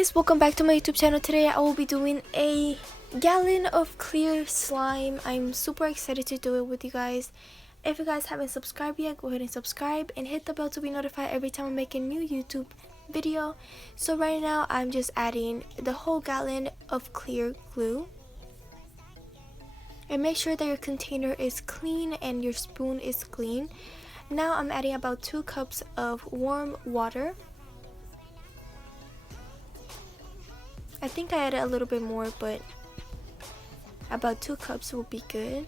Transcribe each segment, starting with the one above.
guys, welcome back to my YouTube channel. Today I will be doing a gallon of clear slime. I'm super excited to do it with you guys. If you guys haven't subscribed yet, go ahead and subscribe and hit the bell to be notified every time I make a new YouTube video. So right now I'm just adding the whole gallon of clear glue. And make sure that your container is clean and your spoon is clean. Now I'm adding about 2 cups of warm water. I think I added a little bit more, but about 2 cups will be good.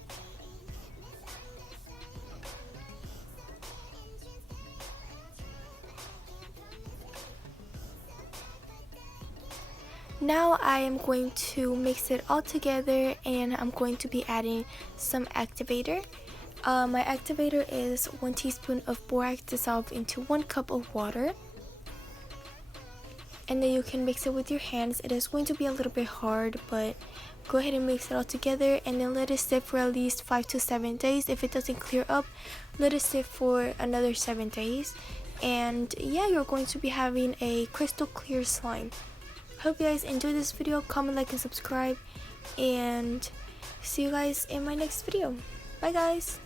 Now I am going to mix it all together and I'm going to be adding some activator. My activator is 1 teaspoon of borax dissolved into 1 cup of water. And then you can mix it with your hands. It is going to be a little bit hard, but go ahead and mix it all together and then let it sit for at least 5 to 7 days. If it doesn't clear up, let it sit for another 7 days. And yeah, you're going to be having a crystal clear slime. Hope you guys enjoyed this video. Comment, like, and subscribe, and see you guys in my next video. Bye guys.